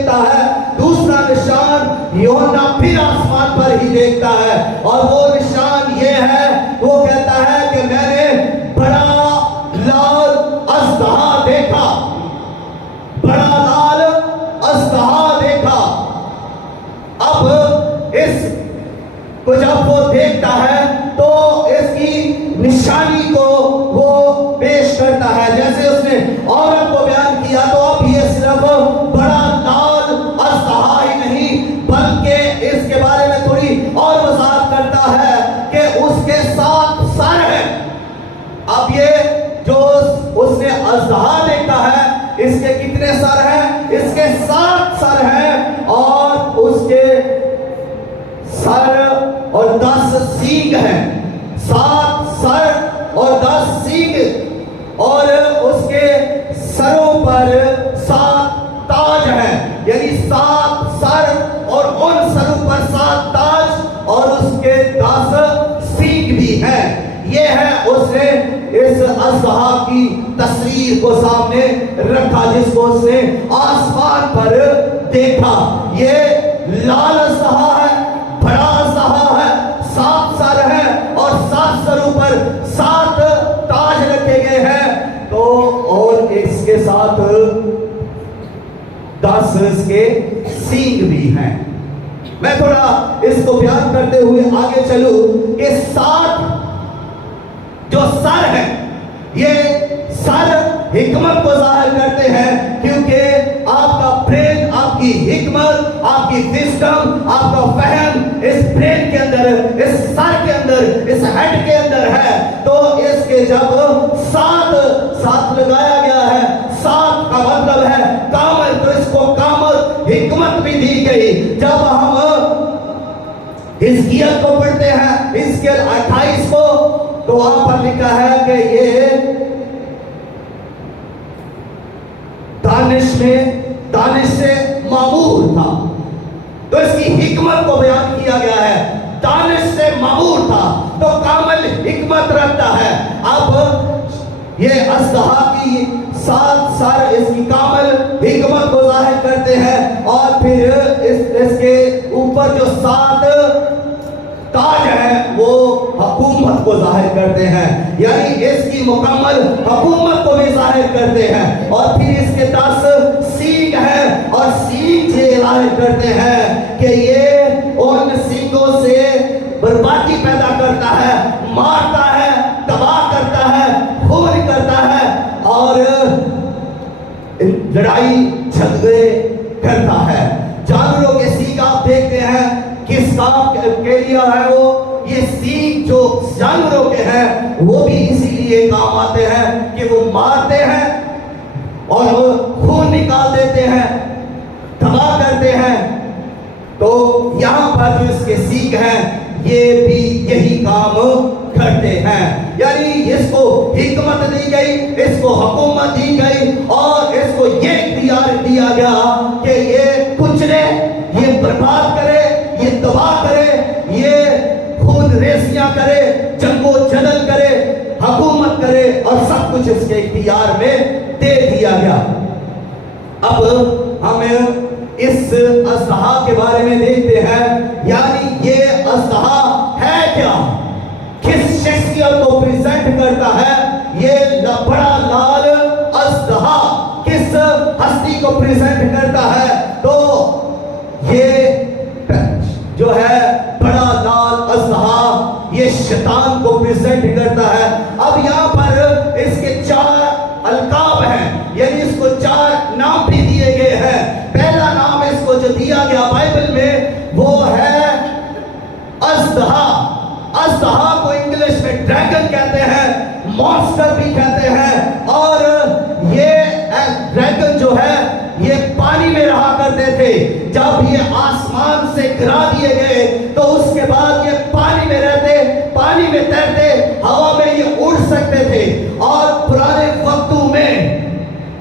دیکھتا ہے، دوسرا نشان یوحنا پھر آسمان پر ہی دیکھتا ہے، اور وہ نشان یہ ہے، وہ کہتا ہے کہ میں نے بڑا لال اژدہا دیکھا، بڑا لال اژدہا دیکھا۔ اب اس کو جب وہ دیکھتا ہے تو اس کی نشانی کو وہ پیش کرتا ہے، جیسے اس نے عورت کو بیان کیا، تو اب یہ صرف بڑا لال اژدہا ہی نہیں بلکہ اس کے بارے میں تھوڑی اور وضاحت کرتا ہے کہ اس کے 7 سر ہیں۔ اب یہ جو اس نے اژدہا دیکھا ہے، اس کے کتنے سر ہیں؟ اس کے 7 سر ہیں، اور اس کے سر اور 10 سینگ ہیں، 7 سر اور 10 سینگ، اور اس کے سروں پر 7 تاج ہیں، یعنی 7 سر اور ان سروں پر 7 تاج، اور اس کے 10 سینگ بھی ہیں۔ یہ ہے اس نے اس اژدہا کی تصویر کو سامنے رکھا جس کو اس نے آسمان پر دیکھا۔ یہ لال اژدہا ہے، بڑا اژدہا ہے، 7 سر ہیں، اور 7 سروں پر 7 تاج رکھے گئے ہیں، تو اور اس کے ساتھ 10 اس کے سینگ بھی ہیں۔ میں تھوڑا اس کو بیان کرتے ہوئے آگے چلوں کہ 7 جو سر ہیں، یہ سر حکمت کو ظاہر کرتے ہیں، کیونکہ آپ کا برین، آپ کی حکمت، آپ کی وزڈم، آپ کا فہم اس برین کے اندر، اس سر کے اندر، اس ہیڈ کے اندر ہے۔ تو اس کے جب 7 لگایا گیا ہے، 7 کا مطلب ہے کامل، تو اس کو کامل حکمت بھی دی گئی۔ جب ہم حزقیل کو پڑھتے ہیں، حزقیل 28 کو، تو وہاں پر لکھا ہے کہ یہ دانش سے معمور تھا، تو اس کی حکمت کو بیان کیا گیا ہے، دانش سے معمور تھا تو کامل حکمت رکھتا ہے۔ اب یہ اژدہا کی 7 سر اس کی کامل حکمت کو ظاہر کرتے ہیں، اور پھر اس کے اوپر جو 7 تاج ہیں وہ حکومت کو ظاہر کرتے ہیں، یعنی اس کی مکمل حکومت کو بھی ظاہر کرتے ہیں۔ اور پھر اس کے 10 سینگ ہیں، اور سینگ یہ ظاہر کرتے ہیں کہ یہ ان سینگوں سے بربادی پیدا کرتا ہے، مارتا ہے، تباہ کرتا ہے، خون کرتا ہے، اور لڑائی جھگڑے کرتا ہے۔ جانوروں کے سینگ آپ دیکھتے ہیں کس کام کے لیے ہے، وہ یہ سینگ جو جانوروں کے ہیں وہ بھی اسی لیے کام آتے ہیں کہ وہ مارتے ہیں اور وہ خون نکال دیتے ہیں، تباہ کرتے ہیں۔ تو یہاں پر جو اس کے سینگ ہیں یہ بھی یہی کام کرتے ہیں، یعنی اس کو حکمت دی گئی، اس کو حکومت دی گئی، اور اس کو یہ اختیار دیا گیا کہ یہ کچلے، یہ برباد کرے، یہ تباہ کرے، یہ خون ریزیاں کرے، جنگ و جدل کرے، حکومت کرے، اور سب کچھ اس کے اختیار میں دے دیا گیا۔ اب ہم اس اژدہا کے بارے میں دیکھتے ہیں، یعنی یہ اژدہا ہے کیا، کس شخصیت کو پریزنٹ کرتا ہے؟ یہ بڑا لال اژدہا کس ہستی کو پریزنٹ کرتا ہے؟ تو یہ جو ہے بڑا لال اژدہا یہ شیطان کو پریزنٹ کرتا ہے۔ اب یہاں پر اس کے 4 القاب ہیں، یعنی اس کو 4 نام بھی دیے گئے ہیں۔ پہلا نام اس کو جو دیا گیا بائبل میں وہ ہے اژدہا۔ اژدہا کو انگلش میں ڈریگن کہتے ہیں، مونسٹر بھی کہتے ہیں، اور یہ ڈریگن جو ہے یہ پانی میں رہا کرتے تھے۔ جب یہ آسمان سے گرا دیے گئے تو اس کے بعد یہ پانی میں رہتے، پانی میں تیرتے، ہوا میں یہ اڑ سکتے تھے۔ اور پرانے وقتوں میں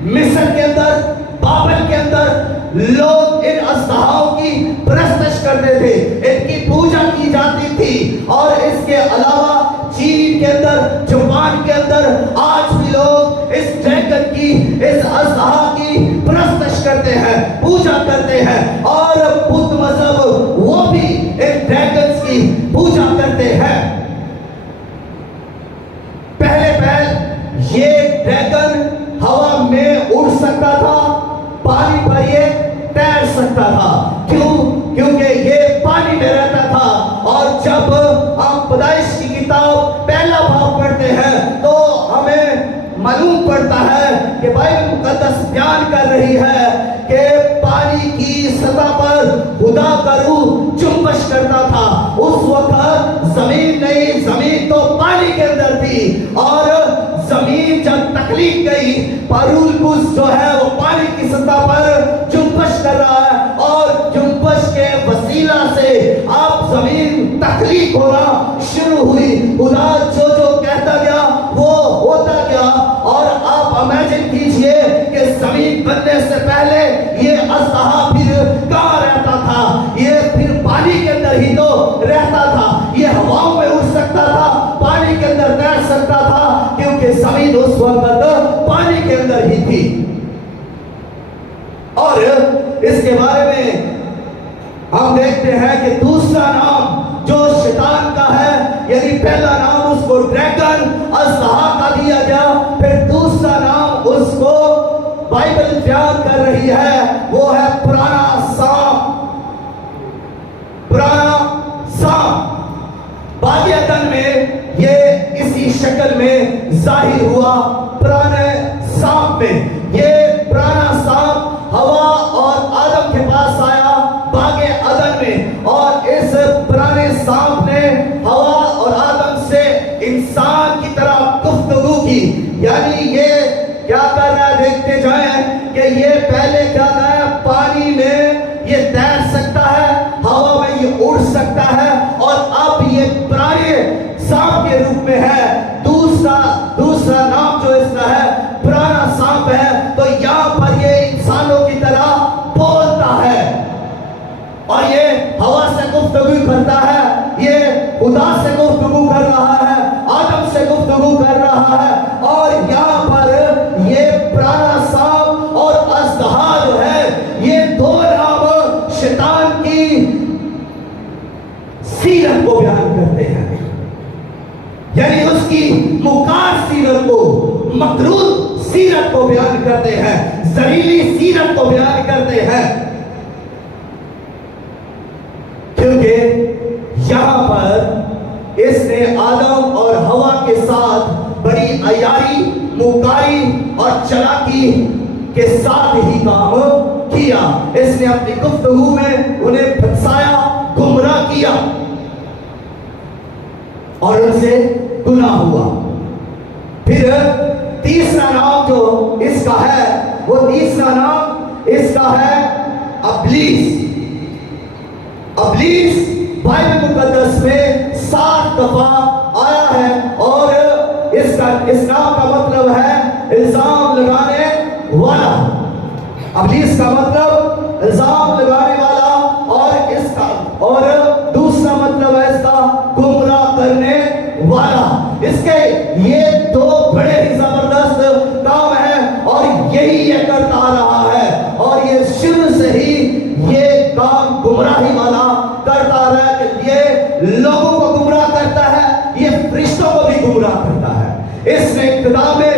مصر کے اندر، بابل کے اندر لوگ ان اژدہاؤں کی پرستش کرتے تھے، ان کی پوجا کی جاتی تھی۔ اور اس کے علاوہ چین کے اندر، جاپان کے اندر آج بھی لوگ اس ڈریگن کی، اس اژدہا کی پرستش کرتے ہیں، پوجا کرتے کرتے ہیں اور بدھ مذہب وہ بھی ایک ڈریگنز کی پوجا کرتے ہیں. پہلے یہ ڈریگن ہوا میں اڑ سکتا تھا, پانی پر یہ تیر سکتا تھا. کیوں؟ کیونکہ یہ پانی میں رہتا تھا. اور جب ہم پیدائش کی کتاب پہلا باب پڑھتے ہیں تو ہمیں معلوم پڑتا ہے کہ بائبل مقدس بیان کر رہی ہے کہ پانی کی سطح پر خدا کا روح جنبش کرتا تھا. اس وقت زمین نہیں, زمین تو پانی کے اندر تھی. اور زمین جب تخلیق گئی, پارول قدس جو ہے وہ پانی کی سطح پر جنبش کر رہا ہے, اور جنبش کے وسیلہ سے آپ زمین تخلیق ہونا شروع ہوئی. خدا جو جو کہتا گیا وہ ہوتا گیا. اور آپ امیجن کیجئے کہ زمین بننے سے پہلے یہ اژدہا پھر کہاں رہتا تھا؟ یہ پھر پانی کے اندر ہی تو رہتا تھا. یہ ہواؤں میں اڑ سکتا تھا, پانی کے اندر تیر سکتا تھا, کیونکہ زمین اس وقت پانی کے اندر ہی تھی. اور اس کے بارے میں ہم دیکھتے ہیں کہ دوسرا نام جو شیطان کا ہے, یعنی پہلا نام اس کو ڈریگن اژدہا کا دیا گیا, پھر دوسرا نام اس کو بائبل بیان کر رہی ہے وہ ہے پرانا سانپ. پرانا سانپ باغ عدن میں یہ اسی شکل میں ظاہر ہوا. پرانے سانپ میں یہ پرانا سانپ ہوا اور آدم کے پاس آیا باغ عدن میں, اور اس پرانے سانپ نے ہوا اور آدم سے انسان کی طرح گفتگو کی. یعنی یہ کیا کر رہا ہے, دیکھتے جائیں کہ یہ پہلے کیا کر رہا ہے, پانی میں یہ تیر سکتا ہے, ہوا میں یہ اڑ سکتا ہے, اور اب یہ پرانے سانپ کے روپ میں ہے. دوسرا نام جو اس کا ہے پرانا سانپ ہے. تو یہاں پر یہ انسانوں کی طرح بولتا ہے, اور یہ ہوا سے گفتگو کرتا ہے, یہ خدا سے گفتگو کر رہا ہے, آدم سے گفتگو کر رہا ہے. اور یہاں پر یہ پرانا سانپ اور اژدہا جو ہے, یہ دو نام شیطان کی سیرت کو بیان کرتے ہیں. یعنی اس کی مکار سیرت کو, مکروہ سیرت کو بیان کرتے ہیں, ذلیلی سیرت کو بیان کرتے ہیں. کیونکہ یہاں پر اس نے آدم اور ہوا کے ساتھ بڑی عیاری, مکاری اور چلاکی کے ساتھ ہی کام کیا. اس نے اپنی گفتگو میں انہیں پھنسایا, گمراہ کیا, اور ان سے گناہ ہوا. پھر تیسرا نام جو اس کا ہے, وہ تیسرا نام اس کا ہے ابلیس. ابلیس بائبل مقدس میں 7 دفعہ آیا ہے, اور اس نام کا مطلب ہے الزام لگانے والا. ابلیس کا مطلب الزام لگانے والا, اور دوسرا مطلب ہے اس کا گمراہ کرنے والا. اس کے یہ دو بڑے ہی زبردست کام ہیں, اور یہی یہ کرتا آ رہا ہے, اور یہ شروع سے ہی یہ کام گمراہی والا کرتا آ رہا ہے کہ یہ لوگوں کو گمراہ کرتا ہے, یہ فرشتوں کو بھی گمراہ کرتا ہے. اس نے ابتدا میں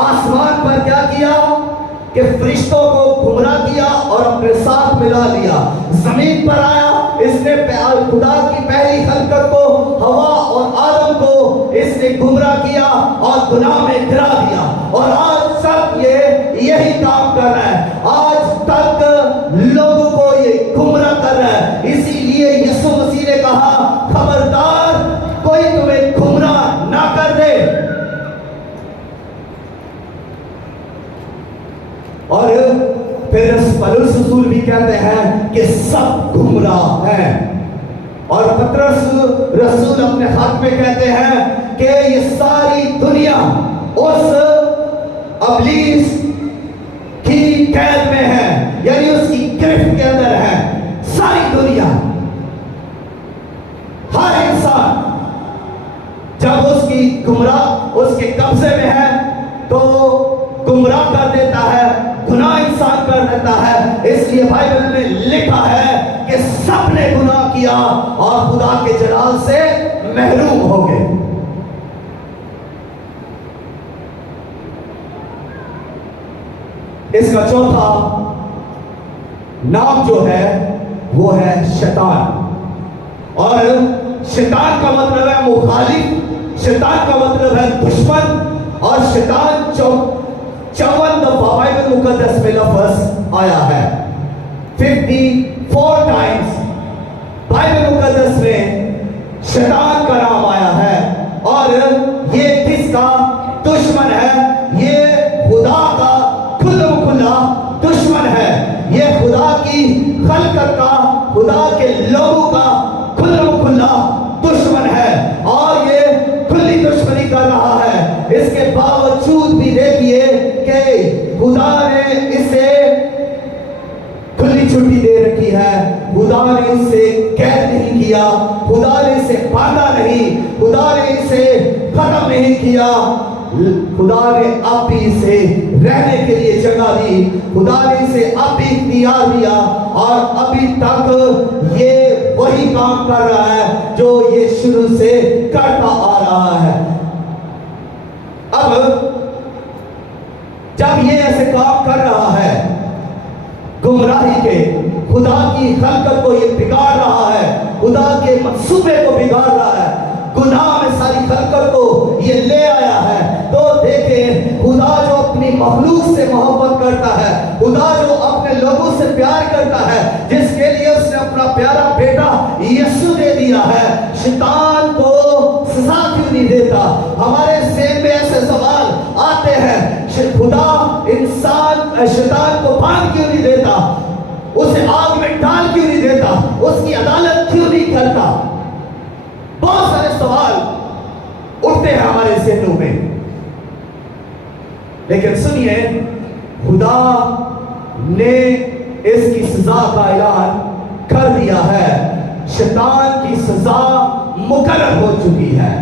آسمان پر کیا کیا کہ فرشتوں کو گمراہ کیا اور اپنے ساتھ ملا لیا. زمین پر آیا, اس نے خدا کی پہلی خلقت کو, ہوا اور آدم کو اس نے گمراہ کیا اور گناہ میں گرا دیا. اور آج تک یہ یہی کام کر رہا ہے, آج تک لوگوں کو یہ گمراہ کر رہا ہے. اسی لیے یسوع مسیح نے کہا خبردار کوئی تمہیں گمراہ نہ کر دے. اور پھر پولس رسول بھی کہتے ہیں کہ سب گمراہ ہیں. اور پطرس رسول اپنے خط میں کہتے ہیں کہ یہ ساری دنیا اس ابلیس کی قید میں ہے, یعنی اس کی گرفت کے اندر ہے. ساری دنیا, ہر انسان جب اس کی گمراہ اس کے قبضے میں ہے تو گمراہ کر دیتا ہے, گناہ انسان کر کرتا ہے. اس لیے بائبل میں لکھا ہے کہ سب نے گناہ کیا اور خدا کے جلال سے محروم ہو گئے. اس کا چوتھا نام جو ہے وہ ہے شیطان. اور شیطان کا مطلب ہے مخالف، شیطان کا مطلب ہے دشمن. اور شیطان 54 دفعہ بائبل مقدس میں لفظ آیا ہے. 54 ٹائمز بائبل مقدس میں شیطان کا نام آیا ہے. اور یہ کس کا دشمن ہے؟ یہ خدا کا کھلا دشمن ہے. یہ خدا کی خلقت کا، خدا کے لوگوں کا کھلا دشمن ہے. اور یہ کھلی دشمنی کر رہا ہے. اس کے باوجود بھی دیکھیے کہ خدا نے اسے کھلی چھٹی دے رکھی ہے. خدا نے اسے قید نہیں کیا، خدا نے اسے باندھا نہیں، خدا نے اسے ختم نہیں کیا. خدا نے اب بھی اسے رہنے کے لیے جگہ دی، خدا نے اسے اب بھی اختیار دیا. اور ابھی تک یہ وہی کام کر رہا ہے جو یہ شروع سے کرتا آ رہا ہے. اب جب یہ ایسے کام کر رہا ہے گمراہی کے، خدا کی خلقت کو یہ بگاڑ رہا ہے، خدا کے منصوبے کو بگاڑ رہا ہے، گناہ میں ساری خلقت کو یہ لے آیا ہے. تو دیکھیں خدا جو اپنی مخلوق سے محبت کرتا ہے، خدا جو اپنے لوگوں سے پیار کرتا ہے، جس کے لیے اس نے اپنا پیارا بیٹا یسوع دے دیا ہے، شیطان کو سزا کیوں نہیں دیتا؟ ہمارے ذہن میں ایسے سوال آتے ہیں، خدا شیطان کو باندھ کیوں نہیں دیتا؟ اسے آگ میں ڈال کیوں نہیں دیتا؟ اس کی عدالت کیوں نہیں کرتا؟ بہت سارے سوال اٹھتے ہیں ہمارے ذہنوں میں. لیکن سنیے، خدا نے اس کی سزا کا اعلان کر دیا ہے. شیطان کی سزا مقرر ہو چکی ہے.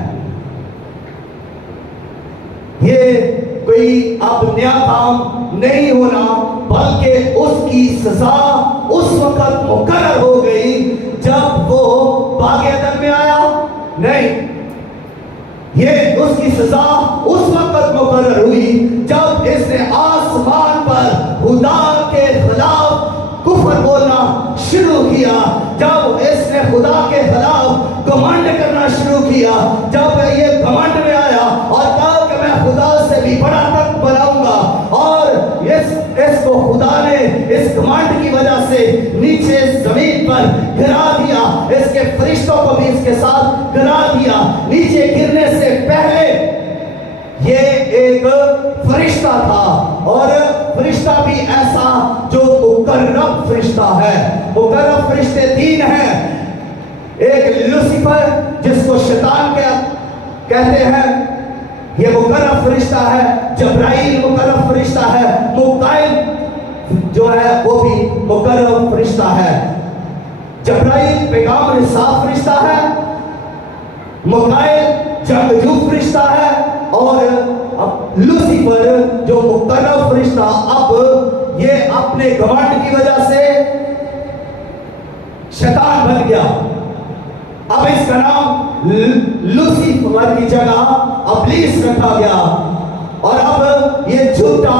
یہ کوئی اب نیا کام نہیں ہونا، بلکہ اس کی سزا اس وقت مقرر ہو گئی جب وہ باغ عدن میں آیا. نہیں، یہ اس کی سزا اس وقت مقرر ہوئی جب اس نے آسمان پر خدا کے خلاف کفر بولنا شروع کیا، جب اس نے خدا کے خلاف گھمنڈ کرنا شروع کیا، جب یہ گھمنڈ میں آیا اور کہا کہ میں خدا سے بھی بڑا تخت بناؤں گا. اور اس کو خدا نے اس گھمنڈ کی وجہ سے نیچے زمین پر گرا دیا، اس کے فرشتوں کو بھی اس کے ساتھ گرا دیا. نیچے گرنے سے پہلے یہ ایک فرشتہ تھا، اور فرشتہ بھی ایسا جو مقرب فرشتہ ہے. مقرب فرشتے 3 ہیں. ایک لوسیفر جس کو شیطان کہتے ہیں، یہ مقرب فرشتہ ہے. جبرائیل مقرب فرشتہ ہے. میکائیل جو ہے وہ بھی مقرب فرشتہ ہے. جبرائیل پیغام رساں فرشتہ ہے، میکائیل جنگجو فرشتہ ہے، اور لوسیفر جو مقرب فرشتہ اب یہ اپنے گھمنڈ کی وجہ سے شیطان بن گیا. اب اس کا نام لوسیفر کی جگہ ابلیس رکھا گیا. اور اب یہ جھوٹا،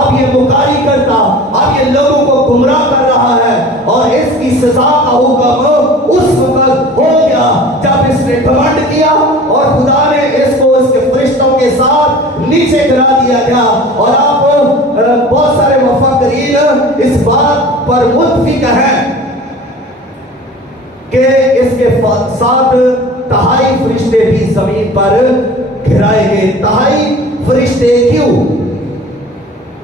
اب یہ مکاری کرتا، اب یہ لوگوں کو گمراہ کر رہا ہے. اور اس کی سزا کا حکم اس وقت ہو گیا جب اس نے گھمنڈ کیا اور خدا نے اس کو اس کے فرشتوں کے ساتھ نیچے گرا دیا گیا. اور آپ بہت سارے مفکرین اس بات پر متفق ہیں کہ اس کے ساتھ تہائی فرشتے بھی زمین پر گرائے گئے. تہائی فرشتے کیوں؟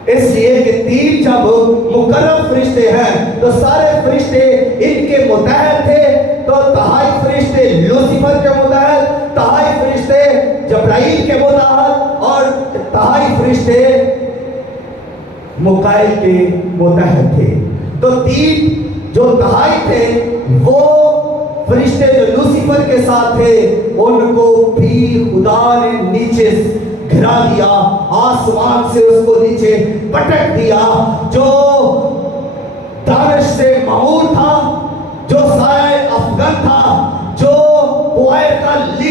اس لیے کہ 3 جب مقرب فرشتے ہیں تو سارے فرشتے ان کے متحد تھے. تو تہائی فرشتے لوسیفر کے متحد، تہائی فرشتے جبرائیل کے متحد، اور تہائی فرشتے میکائیل کے متحد تھے. تو 3 جو تہائی تھے وہ فرشتے جو لوسیفر کے ساتھ تھے ان کو بھی خدا نے نیچے گرا دیا، آسمان سے اس کو نیچے پٹک دیا. جو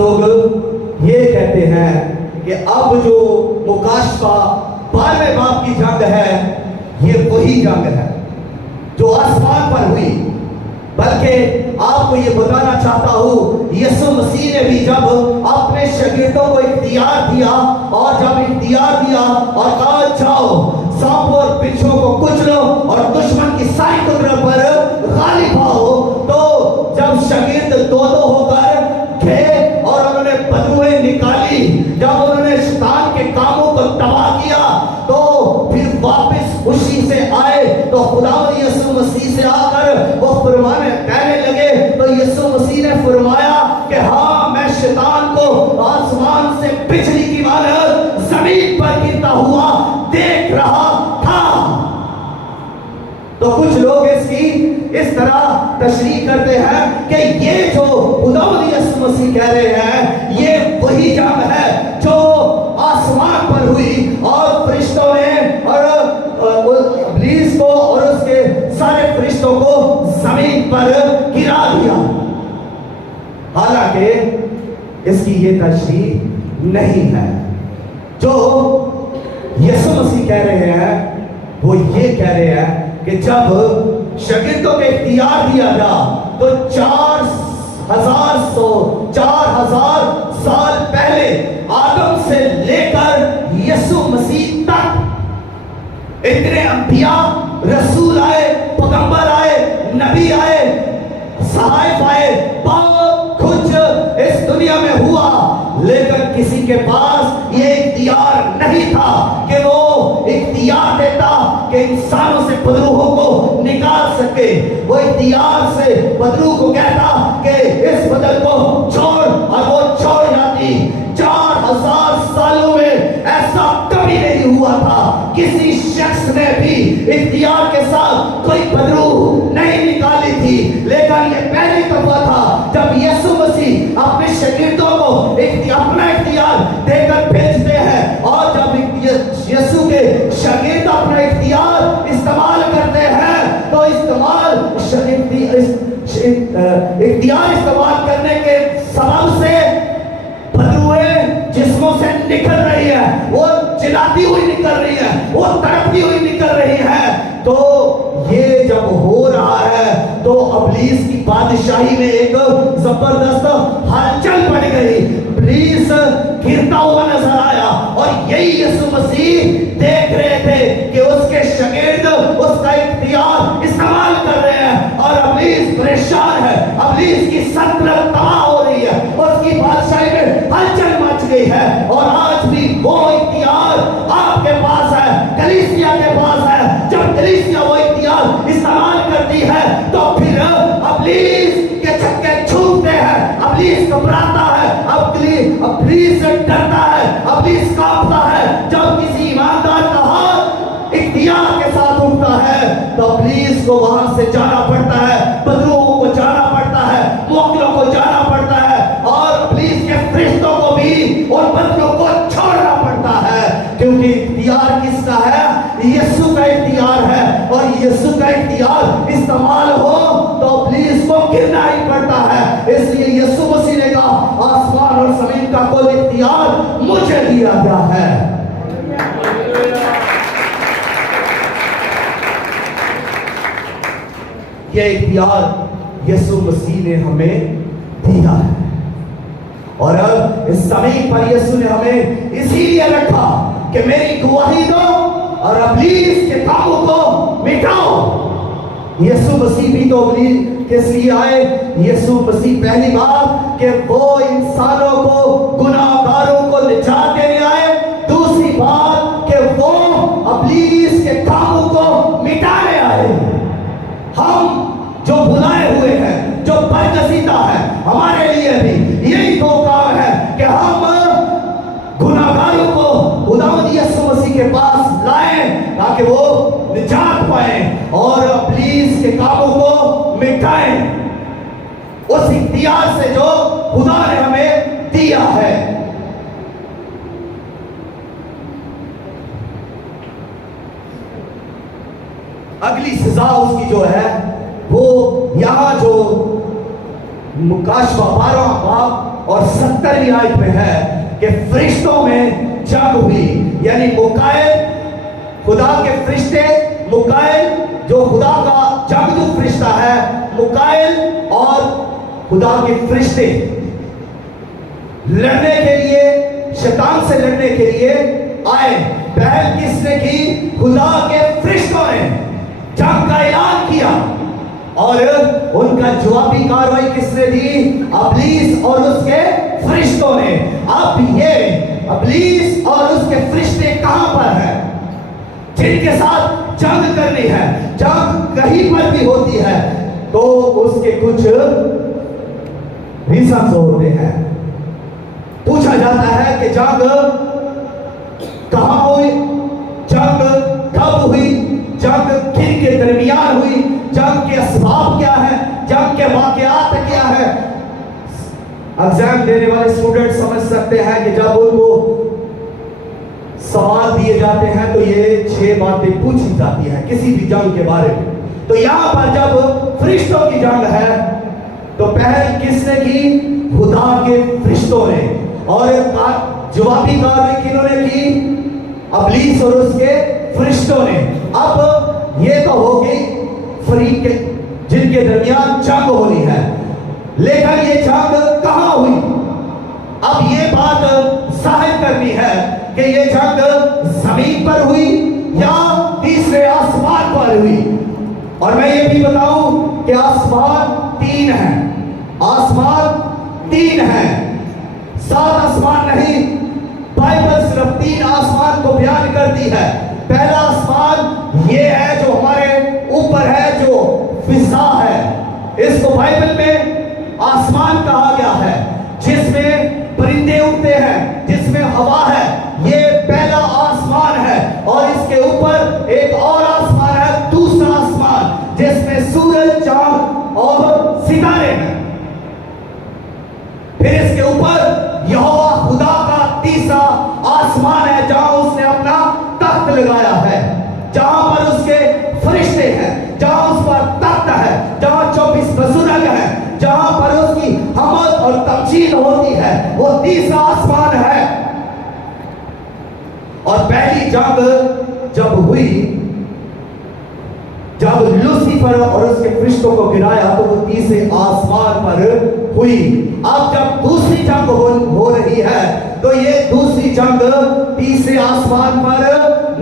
لوگ یہ کہتے ہیں کہ اب جو مکاشفہ 12ویں باب کی جنگ ہے یہ وہی جنگ ہے جو آسمان پر ہوئی، بلکہ آپ کو یہ بتانا چاہتا ہوں یسوع مسیح نے بھی جب اپنے شاگردوں کو اختیار دیا اور جب اختیار دیا اور کہا جاؤ سانپ اور بچھو کو کچلو اور دشمن کی ساری قدرت پر غالب آؤ، تو جب شاگرد دو ہو کر گئے اور انہوں نے بدبوئیں نکالی، جب انہوں نے شیطان کے کاموں کو تباہ کیا تو پھر واپس خوشی سے آئے تو خداوند یسوع مسیح سے آ کر وہ فرمانے کہنے لگے، تو یسوع مسیح نے فرمایا کہ ہاں میں شیطان کو آسمان سے بجلی کی مانند زمین پر گرتا ہوا دیکھ رہا تھا۔ تو کچھ لوگ اس طرح تشریح کرتے ہیں کہ یہ جو خداوند یسوع مسیح کہہ رہے ہیں یہ وہی جنگ ہے جو آسمان پر ہوئی اور فرشتوں نے اور ابلیس کو اور اس کے سارے فرشتوں کو زمین پر گرا دیا۔ حالانکہ اس کی یہ تشریح نہیں ہے۔ جو یسوع مسیح کہہ رہے ہیں وہ یہ کہہ رہے ہیں کہ جب شاگردوں کے اختیار دیا گیا تو 4000 سال پہلے آدم سے لے کر یسوع مسیح تک اتنے انبیاء رسول آئے، پیغمبر آئے، نبی آئے، صحائف آئے، بہت کچھ اس دنیا میں ہوا، لیکن کسی کے پاس یہ اختیار نہیں تھا کہ وہ اختیار دیتا کہ انسانوں سے بدروحوں کو نکال سکے۔ وہ اختیار سے بدروح کو کہتا کہ اس بدل کو چھوڑ اور وہ چھوڑ جاتی۔ 4000 سالوں میں ایسا کبھی نہیں ہوا تھا، کسی شخص نے بھی اختیار کے ساتھ کوئی بدروح نہیں نکالی تھی، لیکن یہ پہلی دفعہ تھا جب یسوع مسیح اپنے شاگردوں کو اپنا اختیار دے کر بھیجتے ہیں، اور جب یسوع کے شاگرد اپنا اختیار استعمال کرتے ہیں تو اختیار استعمال کرنے کے سبب سے بدروہیں جسموں سے نکل رہی ہے، وہ چلاتی ہوئی نکل رہی ہے، وہ تڑپتی ہوئی نکل رہی ہے۔ تو یہ جب ہو رہا ہے تو ابلیس کی بادشاہی میں ایک زبردست ہلچل پڑ گئی، ابلیس گرتا ہوا نظر آیا، اور یہی یسوع مسیح دیکھ رہے تھے کہ اس کے شاگرد اس کا اختیار استعمال کر رہے ہیں اور ابلیس پریشان ہے، ابلیس کی سلطنت تباہ ہو رہی ہے، اس کی بادشاہی میں ہلچل مچ گئی ہے۔ اور آج بھی وہ اختیار آپ کے پاس ہے، کلیسیا کے پاس ہے۔ جب کلیسیا وہ اختیار استعمال کرتی ہے تو پھر ابلیس کے چھکے چھوٹتے ہیں، ابلیس گھبراتا ہے، ابلیس سے ڈرتا ہے، ابلیس کانپتا ہے۔ جب کسی ایماندار کا ہاتھ اختیار کے ساتھ اٹھتا ہے تو ابلیس کو وہاں سے جانا پڑتا ہے، بدروحوں کو جانا پڑتا ہے، موکلوں کو جانا پڑتا ہے، اور ابلیس کے فرشتوں کو بھی اور بدروحوں کو چھوڑنا پڑتا ہے، کیونکہ اختیار کس کا ہے؟ یسوع کا اختیار ہے، اور یسوع کا اختیار استعمال ہو تو ابلیس کو گرنا ہی پڑتا ہے۔ اس لیے یسوع مسیح نے کہا آسمان اور زمین کا کل اختیار مجھے دیا گیا ہے۔ یہ اختیار یسوع مسیح نے ہمیں دیا ہے، اور اب اس زمین پر یسوع نے ہمیں اسی لیے رکھا کہ میری گواہی دو اور ابلیس کے کاموں کو مٹاؤ۔ یسوع مسیح بھی تو ابلیس کس لیے آئے؟ یسوع مسیح پہلی بات کہ وہ انسانوں کو، گناہگاروں کو نجات دینے آئے، دوسری بات کہ وہ ابلیس کے کاموں کو مٹانے آئے۔ ہم جو بلائے ہوئے ہیں، جو برگزیدہ ہیں، ہمارے لیے بھی یہی دو کام ہے کہ ہم گناہگاروں کو خداوند یسوع مسیح کے پاس لائیں تاکہ وہ نجات پائیں، اور ابلیس کے کاموں کو مٹائیں اس اختیار سے جو خدا نے ہمیں دیا ہے۔ اگلی سزا اس کی جو ہے وہ یہاں جو مکاشفہ 12واں باب اور 70 آیت میں ہے کہ فرشتوں میں جنگ ہوئی. یعنی مکائل خدا کے فرشتے، مکائل جو خدا کا جنگجو فرشتہ ہے، مکائل اور خدا کے فرشتے لڑنے کے لیے، شیطان سے لڑنے کے لیے آئے. پہل کس نے کی؟ خدا کے فرشتوں نے جنگ کا اعلان کیا، اور ان کا جوابی کاروائی کس نے دی؟ ابلیس اور اس کے فرشتوں نے. اب یہ ابلیس اور اس کے فرشتے کہاں پر ہیں جن کے ساتھ جنگ کرنی ہے؟ جنگ کہیں پر بھی ہوتی ہے تو اس کے کچھ ریزنز ہوتے ہیں. پوچھا جاتا ہے کہ جنگ کہاں ہوئی، جنگ کب ہوئی، جنگ کن کے درمیان ہوئی، جنگ کے اسباب کیا ہے، جنگ کے واقعات کیا ہے. ایگزام دینے والے اسٹوڈنٹ سمجھ سکتے ہیں کہ جب ان کو سوال دیے جاتے ہیں تو یہ 6 باتیں پوچھی جاتی ہیں کسی بھی جنگ کے بارے میں. تو یہاں پر جب فرشتوں کی جنگ ہے تو پہل کس نے کی؟ خدا کے فرشتوں نے. اور جوابی کاروائی کنہوں نے کی؟ ابلیس اور اس کے فرشتوں نے. اب یہ تو ہو گئی فریق جن کے درمیان جنگ ہونی ہے، لیکن یہ جنگ کہاں ہوئی؟ اب یہ بات ظاہر کرنی ہے کہ یہ جنگ زمین پر ہوئی یا تیسرے آسمان پر ہوئی. اور میں یہ بھی بتاؤں کہ آسمان 3 ہیں، آسمان 3 ہیں، 7 آسمان نہیں. بائبل صرف 3 آسمان کو بیان کرتی ہے. پہلا آسمان یہ ہے جو ہمارے اوپر ہے، جو فضا ہے. اس کو بائبل میں آسمان کہا گیا ہے جس میں پرندے اڑتے ہیں، جس میں ہوا ہے. یہ پہلا آسمان ہے. اور اس کے اوپر ایک اور آسمان ہے، دوسرا آسمان، جس میں سورج، چاند اور ستارے ہیں. پھر اس کے اوپر یہوہ خدا کا تیسرا آسمان ہے جہاں اس نے اپنا تخت لگایا ہے، جہاں پر اس کے فرشتے ہیں، جہاں اس پر تخت ہے، جہاں 24 بزرگ ہیں، جہاں پر اس کی حمد اور تمجید ہوتی ہے. وہ تیسرا آسمان ہے. اور پہلی جنگ جب ہوئی، جب لوسیفر اور اس کے فرشتوں کو گرایا تو وہ تیسرے آسمان پر ہوئی. اب جب دوسری جنگ ہو رہی ہے تو یہ دوسری جنگ تیسرے آسمان پر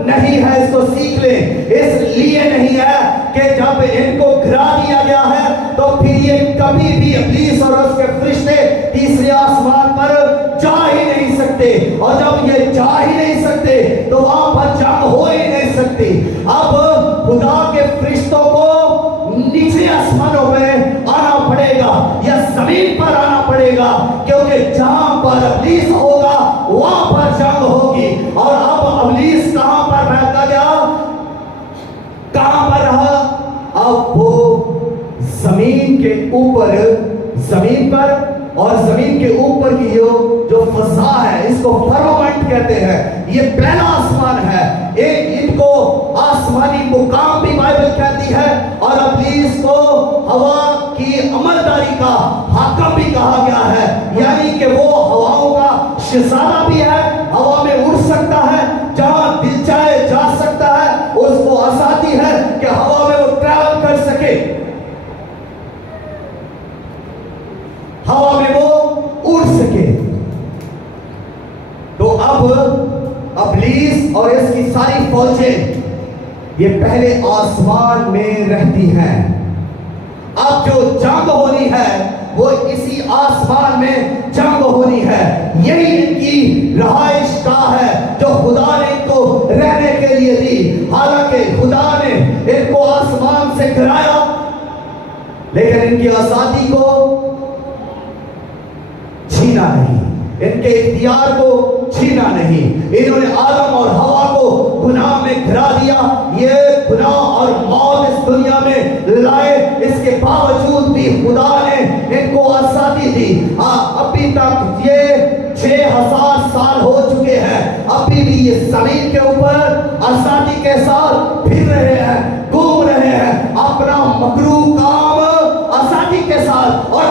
نہیں ہے. اس کو سیکھ لیں. اس لیے نہیں ہے کہ جب ان کو گرا دیا گیا ہے تو پھر یہ کبھی بھی ابلیس اور اس کے فرشتے تیسرے آسمان پر جا ہی نہیں سکتے. اور جب یہ جا ہی نہیں سکتے تو وہاں پر جنگ ہو ہی نہیں سکتی. اب خدا کے فرشتوں کو نیچے آسمانوں میں آنا پڑے گا یا زمین پر آنا پڑے گا، کیونکہ جہاں پر ابلیس ہوگا وہاں پر جنگ ہوگی. اور اب ابلیس کہاں پر رہتا گیا، کہاں پر رہا؟ اب وہ زمین کے اوپر، زمین پر اور زمین کے اوپر کی جو فضا ہے، اس کو فرمامنٹ کہتے ہیں. یہ پہلا آسمان ہے. ان کو آسمانی مقام بھی بائبل کہتی ہے، اور ابلیس کو ہوا کی عملداری کا حاکم بھی کہا گیا ہے. یعنی کہ وہ ہواؤں کا شہزادہ بھی ہے، ہوا میں اڑ سکتا ہے، جہاں دل چاہے جا سکتا ہے. اس کو آزادی ہے کہ ہوا میں وہ ٹریول کر سکے، ہوا میں وہ اڑ سکے. تو اب ابلیس اور اس کی ساری فوجیں یہ پہلے آسمان میں رہتی ہیں. اب جو جنگ ہونی ہے وہ اسی آسمان میں جنگ ہونی ہے. یہی ان کی رہائش گاہ ہے جو خدا نے ان کو رہنے کے لیے دی. حالانکہ خدا نے ان کو آسمان سے گرایا، لیکن ان کی آزادی کو چھینا نہیں، ان کے اختیار کو چھینا نہیں. انہوں نے آدم اور ہوا کو گناہ میں گرا دیا. یہ گناہ اور موت اس دنیا میں لائے، اس کے باوجود بھی خدا نے ان کو آزادی دی. ابھی تک یہ 6000 سال ہو چکے ہیں، ابھی بھی یہ زمین کے اوپر آزادی کے ساتھ پھر رہے ہیں، گھوم رہے ہیں، اپنا مکروہ کام آزادی کے ساتھ اور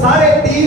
3.5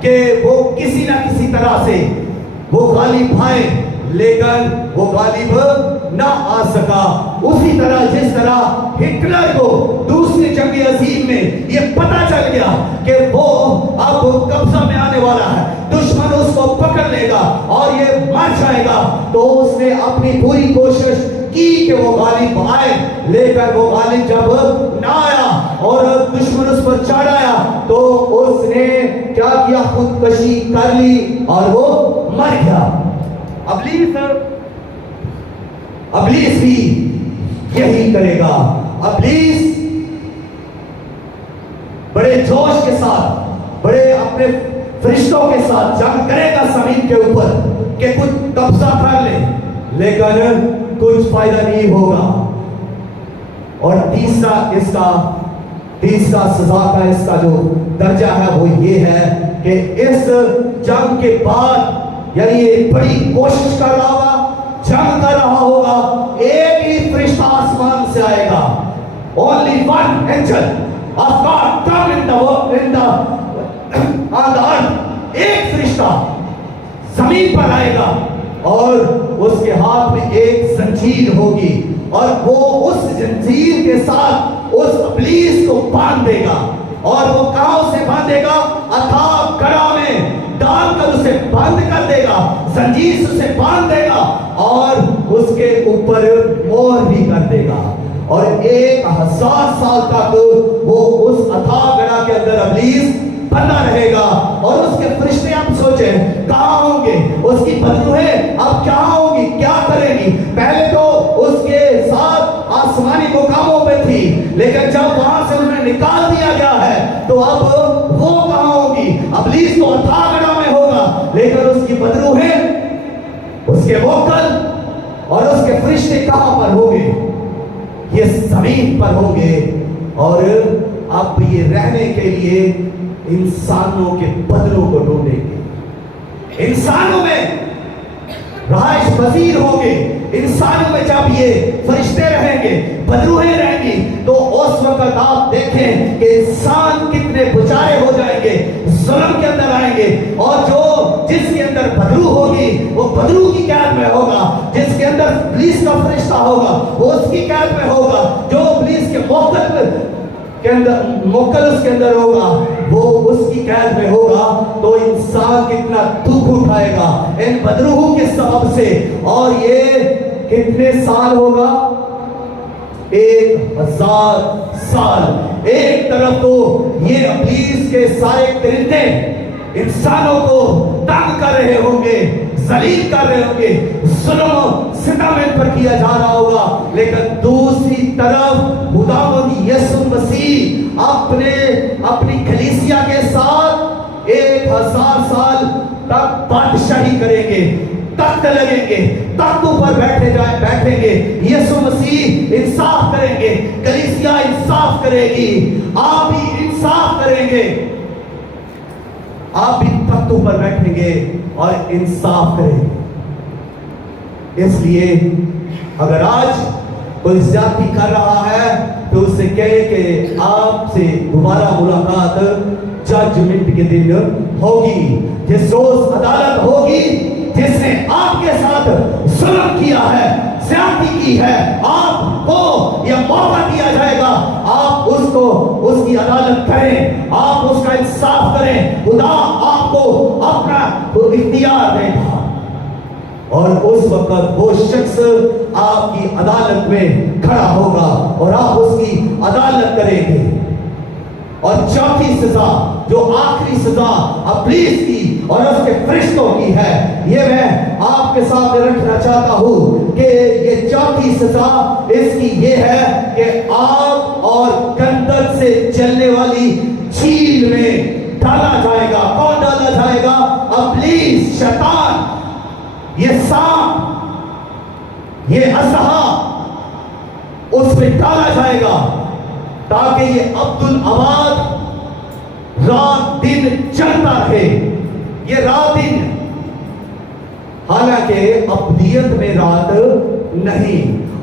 کہ وہ کسی نہ کسی طرح سے وہ غالب آئے، لیکن وہ غالب نہ آ سکا۔ اسی طرح جس طرح ہٹلر کو دوسری جنگ عظیم میں یہ پتہ چل گیا کہ وہ اب قبضہ میں آنے والا ہے، دشمن اس کو پکڑ لے گا اور یہ مر جائے گا، تو اس نے اپنی پوری کوشش کی کہ وہ غالب آئے، لیکن وہ غالب جب نہ آیا اور دشمن اس پر چڑھ آیا تو اس نے کیا کیا؟ خودکشی کر لی اور وہ مر گیا۔ ابلیس بھی یہی کرے گا۔ ابلیس بڑے جوش کے ساتھ، بڑے اپنے فرشتوں کے ساتھ جنگ کرے گا زمین کے اوپر کہ کچھ قبضہ کر لے، لیکن کچھ فائدہ نہیں ہوگا۔ اور تیسرا سزا کا اس کا جو درجہ ہے وہ یہ ہے کہ اس جنگ کے بعد، یعنی یہ بڑی کوشش کر رہا ہوگا، جنگ کر رہا ہوگا، ایک ہی فرشتہ آسمان سے آئے گا۔ Only one angel of God come on the earth۔ ایک فرشتہ زمین پر آئے گا اور اس کے ہاتھ میں ایک زنجیر ہوگی، اور وہ اس زنجیر کے ساتھ اس ابلیس کو باندھ دے گا، اور وہ کہاں اسے باندھے گا؟ اتھاہ گڑھا میں ڈال کر اسے بند کر دے گا، زنجیر سے اسے باندھ دے گا اور اس کے اوپر مہر بھی کر دے گا، اور 1000 سال تک وہ اس اتھاہ گڑھا کے اندر ابلیس بنا رہے گا۔ اور اس کے فرشتے آپ سوچیں کہاں ہوں گے؟ اس کی بدروہیں اب کیا ہوں گی، کیا کریں گی؟ پہلے تو اس کے ساتھ آسمانی مقاموں پہ تھی، لیکن جب وہاں سے انہیں نکال دیا گیا ہے تو اب وہ کہاں ہوں گی؟ ابلیس تو اتھاہ گڑھا میں ہوگا، لیکن اس کی بدروہیں، اس کے موکل اور اس کے فرشتے کہاں پر ہوں گے؟ یہ زمین پر ہوں گے، اور اب یہ رہنے کے لیے انسانوں کے بدنوں کو ڈھونڈیں گے، انسانوں میں رہائش پذیر ہوں گے۔ انسانوں میں جب یہ فرشتے رہیں گے، بدروہیں رہیں گی، تو اس وقت آپ دیکھیں کہ انسان کتنے بچائے ہو جائیں گے، ظلم کے اندر آئیں گے، اور جس کے اندر بدرو ہوگی وہ بدرو کی قید میں ہوگا، جس کے اندر ابلیس کا فرشتہ ہوگا وہ اس کی قید میں ہوگا، جو ابلیس کے موکل اس کے اندر ہوگا وہ اس کی قید میں ہوگا۔ تو انسان کتنا دکھ اٹھائے گا ان بدروہوں کے سبب سے، اور یہ کتنے سال ہوگا؟ 1000 سال۔ ایک طرف تو یہ ابلیس کے سارے درندے انسانوں کو تنگ کر رہے ہوں گے، ذلیل کر رہے ہوں گے، ظلم و ستم ان پر کیا جا رہا ہوگا، لیکن دوسری طرف خداوند یسوع مسیح اپنی کلیسیا کے ساتھ 1000 سال تک بادشاہی کریں گے، تخت لگیں گے، تختوں پر بیٹھیں گے، یسوع مسیح انصاف کریں گے، کلیسیا انصاف کرے گی، آپ بھی انصاف کریں گے، آپ بھی تختوں پر بیٹھیں گے اور انصاف کریں گے۔ اس لیے اگر آج کوئی زیادتی کر رہا ہے تو اس سے کہے کہ آپ سے دوبارہ ملاقات ججمنٹ کے دن ہوگی، جس روز عدالت ہوگی، جس نے آپ کے ساتھ ظلم کیا ہے، زیادتی کی ہے، آپ کو یہ موقع دیا جائے گا، آپ اس کی عدالت کریں، آپ اس کا انصاف کریں، خدا آپ کو اپنا اختیار دے گا، اور اس وقت وہ شخص آپ کی عدالت میں کھڑا ہوگا اور آپ اس کی عدالت کریں گے۔ اور چوتھی سزا، جو آخری سزا ابلیس کی اور اس کے فرشتوں کی ہے، یہ میں آپ کے سامنے رکھنا چاہتا ہوں کہ یہ چوتھی سزا اس کی یہ ہے کہ آگ اور گندک سے چلنے والی جھیل میں ڈالا جائے گا۔ کون ڈالا جائے گا؟ ابلیس، شیطان، یہ سانپ، یہ اژدہا، اس میں ڈالا جائے گا، تاکہ یہ عبدالآباد رات دن چلتا رہے۔ یہ رات دن، حالانکہ ابدیت میں رات نہیں،